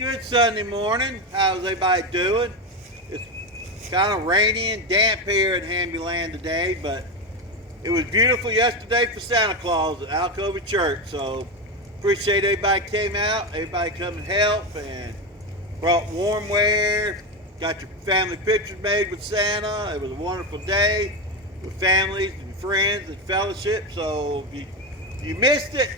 Good Sunday morning. How's everybody doing? It's kind of rainy and damp here in Hambyland today, but it was beautiful yesterday for Santa Claus at Alcova Church. So appreciate everybody came out, everybody come and help, and brought warm wear. Got your family pictures made with Santa. It was a wonderful day with families and friends and fellowship. So if you missed it,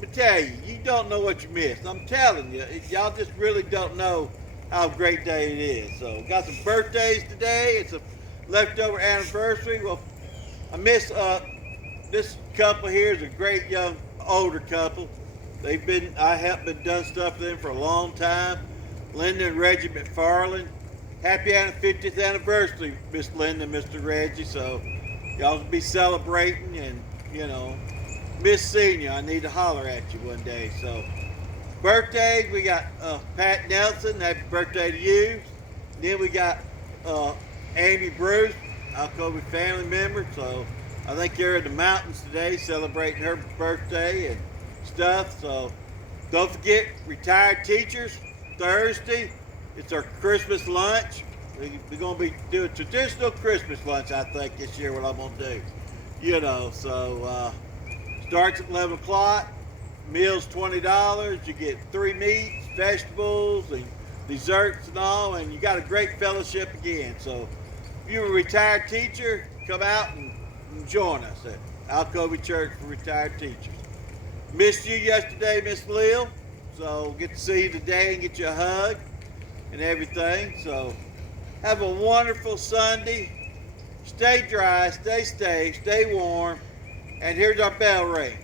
let me tell you, you don't know what you missed. I'm telling you, y'all just really don't know how great day it is. So got some birthdays today. It's a leftover anniversary. Well, I miss this couple here is a great young older couple. I have been done stuff for them for a long time. Linda and Reggie McFarland. Happy 50th anniversary, Miss Linda and Mr. Reggie. So y'all will be celebrating, and miss seeing you. I need to holler at you one day. So birthdays, we got Pat Nelson. Happy birthday to you. Then we got Amy Bruce, Alcova family member. So I think they're in the mountains today celebrating her birthday and stuff. So don't forget, retired teachers, Thursday, it's our Christmas lunch. We're going to be doing traditional Christmas lunch, I think, this year, what I'm going to do. So starts at 11 o'clock, meals $20. You get 3 meats, vegetables, and desserts and all, and you got a great fellowship again. So if you're a retired teacher, come out and join us at Alcova Church for retired teachers. Missed you yesterday, Miss Lil, so get to see you today and get you a hug and everything. So have a wonderful Sunday. Stay dry, stay safe, stay warm, and here's our bell ring.